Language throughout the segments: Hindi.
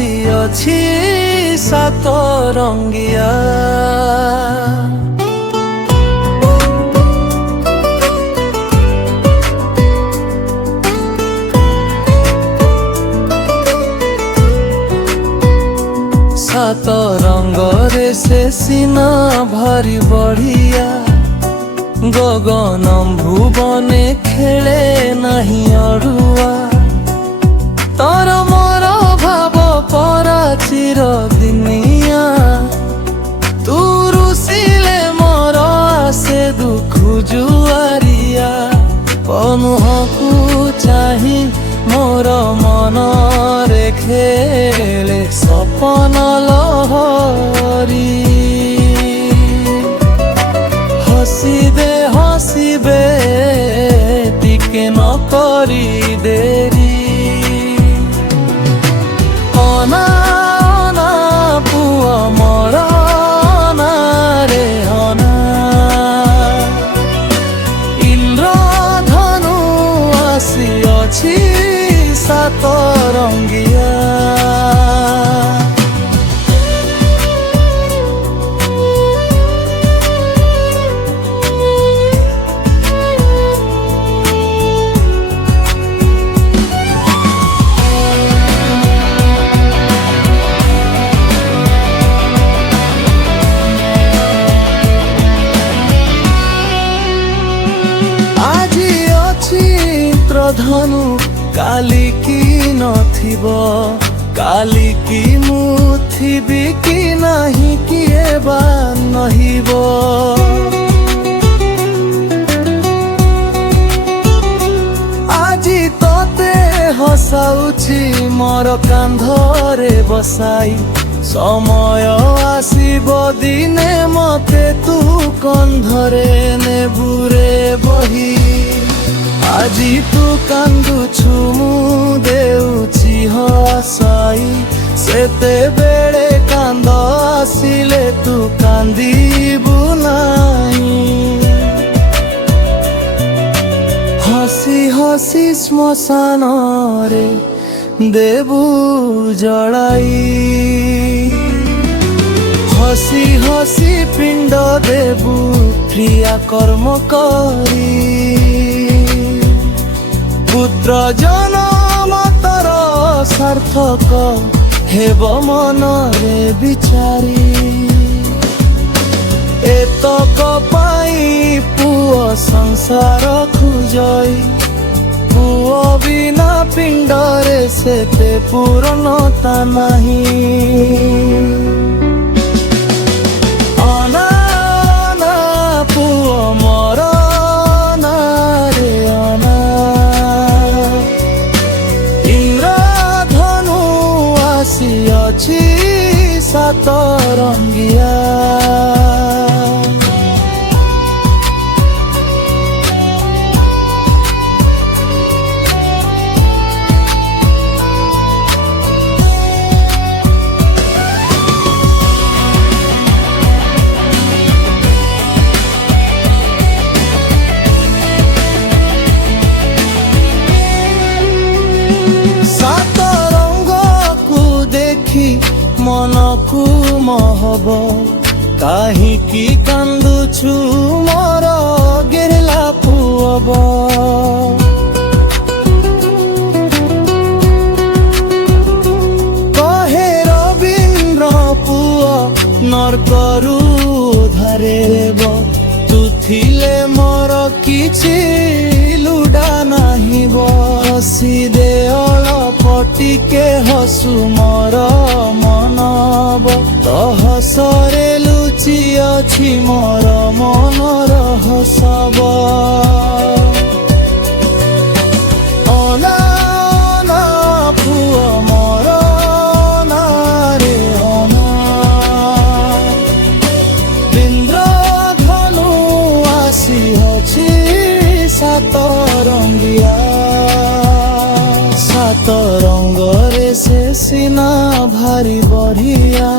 ଆସିଅଛି ସାତ ରଙ୍ଗିଆ। सात रंगरे से सीना भारी बढ़िया, गगन भुवने खेले नहीं अड़ुआ। तर मोर भाव परा चिर दिनिया, तू रुसिले मोर आसे दुख जुआरिया। पनुहकु चाही मोर मन रे खेले सपन लहरी। हसीबे टिके न करी देरी। अना अना पुआ मोर अना रे अना। इंद्रधनु आसिअछि सात रंगिया। धनु काली की नथिब, काली की मुथिबी की नहीं किए बा नहिब। आजी तोते हसाउछि मोर कांधरे बसाई। समय आसीब दिने मते तू कंधरे नेबुरे बही। आजी तू कांदुछु मु देउछि हसाई। सेते बेड़े कांद आसिले तू कांदिबु नाही। हसी हसी श्मशान रे देबु जड़ाई। हसी हसी पिंड देबु क्रिया कर्म करी। पुत्र जनम तर सार्थक हेब मन रे बिचारी। एतक पाई पुओ संसार खुजई। पुओ बिना पिंडरे सेते पूर्णता नहीं। अना अना पुओ मोर अना रे अना। आसिअछि सात रंगिया। मन को महब काहीकि कांदुछु मोर गिरला पुअब। कहे रवीन्द्र पुआ नरकरु धरेब। तू थिले मोर किछि लुडा नाही। बसी दे अलपटिके हसु मोर मनब। तो हसरे लुचिअछि मोर मनर हसब। अना अना पुआ मोर अना रे अना। इंद्रधनु आसिअछि सात रंगिया। सात रंगरे से सीना भारी बढ़िया,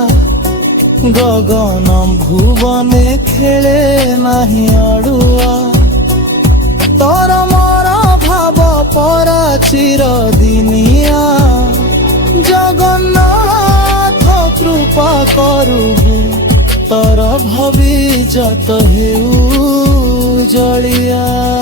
गगन भुवने खेले नहीं अड़ुआ। तोर मोर भाव परा चिर दिनिया, जगन्नाथ କରୁବୁ ତୋର ଭବିଷ୍ୟତ ହେଉ ଜଳିଆ।